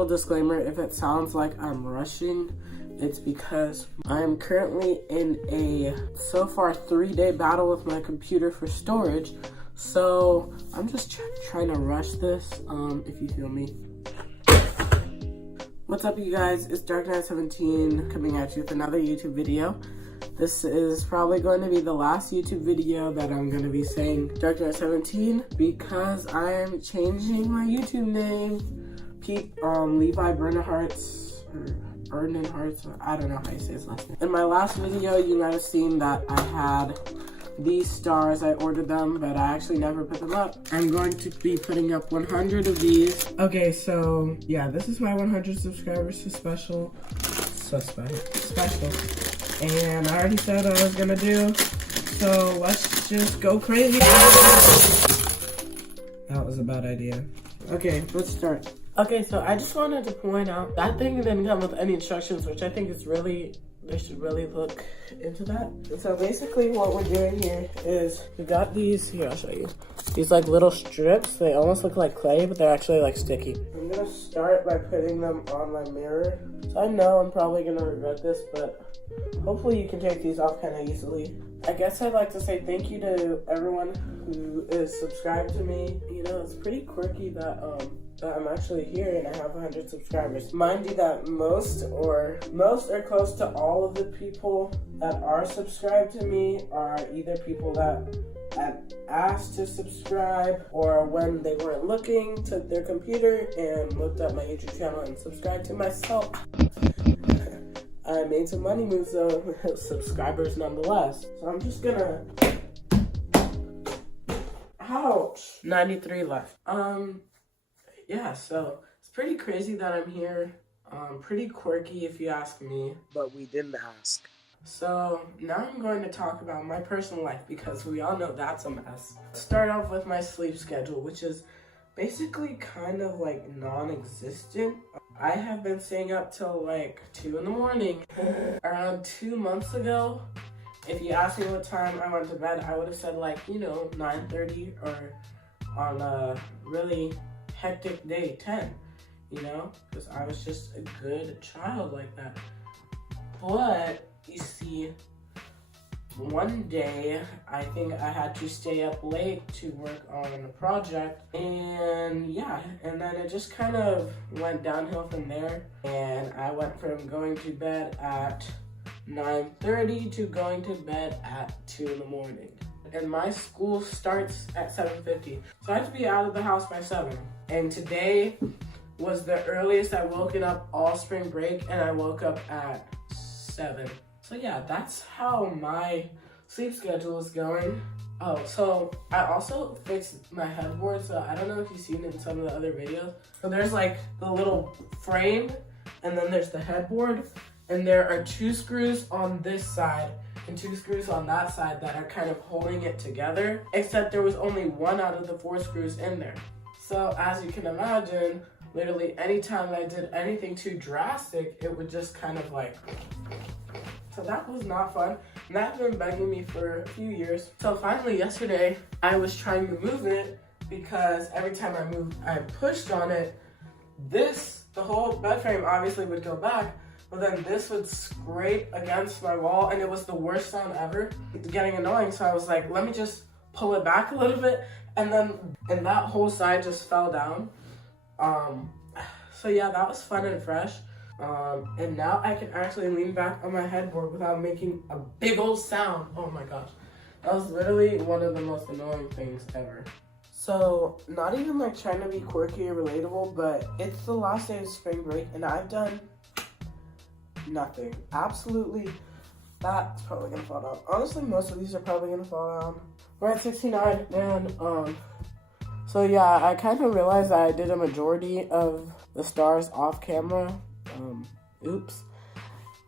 little disclaimer, if it sounds like I'm rushing, it's because I'm currently in a so far 3-day battle with my computer for storage. So I'm just trying to rush this, if you feel me. What's up, you guys? It's Dark Knight 17 coming at you with another YouTube video. This is probably going to be the last YouTube video that I'm going to be saying Dark Knight 17 because I'm changing my YouTube name. Levi Bernhardt's, or Bernhardt's, I don't know how you say his last name. In my last video, you might have seen that I had these stars. I ordered them, but I actually never put them up. I'm going to be putting up 100 of these. Okay, so yeah, this is my 100 subscribers to special. And I already said what I was gonna do, so let's just go crazy. That was a bad idea. Okay, let's start. Okay, so I just wanted to point out that thing didn't come with any instructions, which I think is really, they should really look into that. And so basically what we're doing here is we got these, here I'll show you. These like little strips, they almost look like clay, but they're actually like sticky. I'm gonna start by putting them on my mirror. So I know I'm probably gonna regret this, but hopefully you can take these off kind of easily. I guess I'd like to say thank you to everyone who is subscribed to me. You know, it's pretty quirky that I'm actually here and I have 100 subscribers. Mind you that most or close to all of the people that are subscribed to me are either people that had asked to subscribe, or when they weren't looking, took their computer and looked at my YouTube channel and subscribed to myself. I made some money moves though, subscribers nonetheless. So I'm just gonna, ouch, 93 left. Yeah, so it's pretty crazy that I'm here. Pretty quirky if you ask me, but we didn't ask. So now I'm going to talk about my personal life because we all know that's a mess. Start off with my sleep schedule, which is basically kind of like non-existent. I have been staying up till like 2 in the morning. Around 2 months ago, if you asked me what time I went to bed, I would have said like, you know, 9:30, or on a really hectic day, 10, you know, because I was just a good child like that. But you see, one day I think I had to stay up late to work on a project, and yeah, and then it just kind of went downhill from there, and I went from going to bed at 9:30 to going to bed at 2 in the morning. And my school starts at 7:50, so I have to be out of the house by 7. And today was the earliest I woken up all spring break, and I woke up at 7. So yeah, that's how my sleep schedule is going. Oh, so I also fixed my headboard, so I don't know if you've seen it in some of the other videos. So there's like the little frame, and then there's the headboard, and there are 2 screws on this side and 2 screws on that side that are kind of holding it together, except there was only 1 out of the 4 screws in there. So as you can imagine, literally anytime I did anything too drastic, it would just kind of like, so that was not fun. And that's been bugging me for a few years. So finally yesterday, I was trying to move it because every time I pushed on it, the whole bed frame obviously would go back, but then this would scrape against my wall, and it was the worst sound ever. It's getting annoying, so I was like, let me just pull it back a little bit, and that whole side just fell down. So yeah, that was fun and fresh. And now I can actually lean back on my headboard without making a big old sound. Oh my gosh. That was literally one of the most annoying things ever. So, not even like trying to be quirky or relatable, but it's the last day of spring break and I've done nothing. Absolutely. That's probably gonna fall down. Honestly, most of these are probably gonna fall down. We're at 69, and so yeah, I kind of realized that I did a majority of the stars off camera. Oops.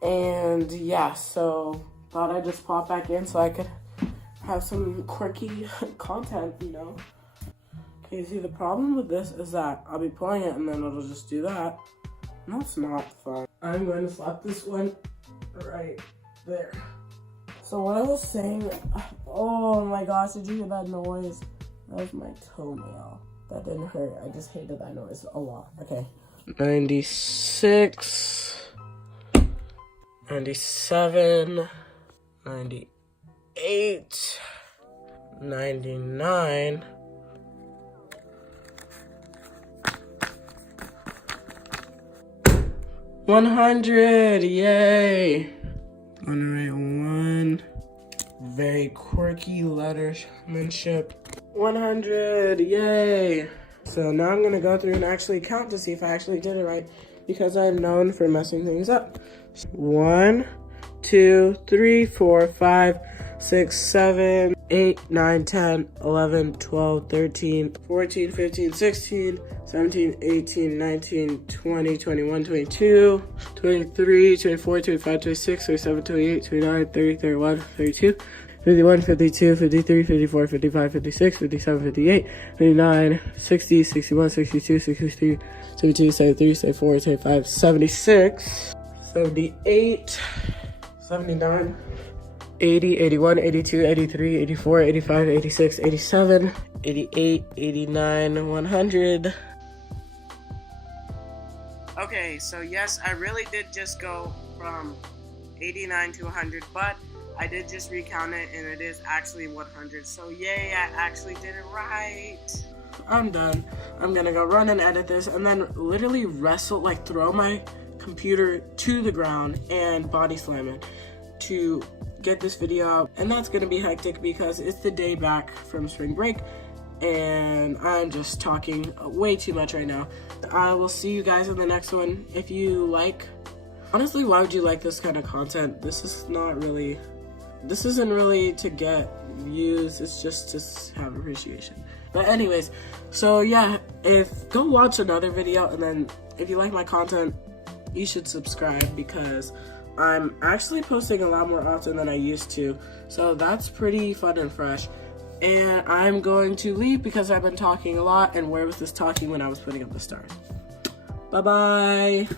And yeah, so thought I'd just pop back in so I could have some quirky content, you know. Okay, see, the problem with this is that I'll be playing it and then it'll just do that. And that's not fun. I'm going to slap this one right there. So what I was saying, oh my gosh, did you hear that noise? That was my toenail. That didn't hurt. I just hated that noise a lot. Okay. 96, 97, 98, 99, 100, yay! I'm gonna write 1, very quirky lettermanship. 100, yay! So now I'm gonna go through and actually count to see if I actually did it right, because I'm known for messing things up. 1, 2, 3, 4, 5, 6, 7, 8, 9, 10, 11, 12, 13, 14, 15, 16, 17, 18, 19, 20, 21, 22, 23, 24, 25, 26, 27, 28, 29, 30, 31, 32, 51, 52, 53, 54, 55, 56, 57, 58, 59, 60, 61, 62, 63, 72, 73, 74, 75, 76, 78, 79, 80, 81, 82, 83, 84, 85, 86, 87, 88, 89, 100. Okay, so yes, I really did just go from 89 to 100, but I did just recount it, and it is actually 100. So yay, I actually did it right. I'm done. I'm gonna go run and edit this, and then literally wrestle, like throw my computer to the ground and body slam it to get this video out. And that's gonna be hectic because it's the day back from spring break, and I'm just talking way too much right now. I will see you guys in the next one. If you like, honestly, why would you like this kind of content? This isn't really to get views, it's just to have appreciation. But anyways, so yeah, go watch another video, and then if you like my content, you should subscribe, because I'm actually posting a lot more often than I used to, so that's pretty fun and fresh. And I'm going to leave because I've been talking a lot, and where was this talking when I was putting up the stars? Bye-bye.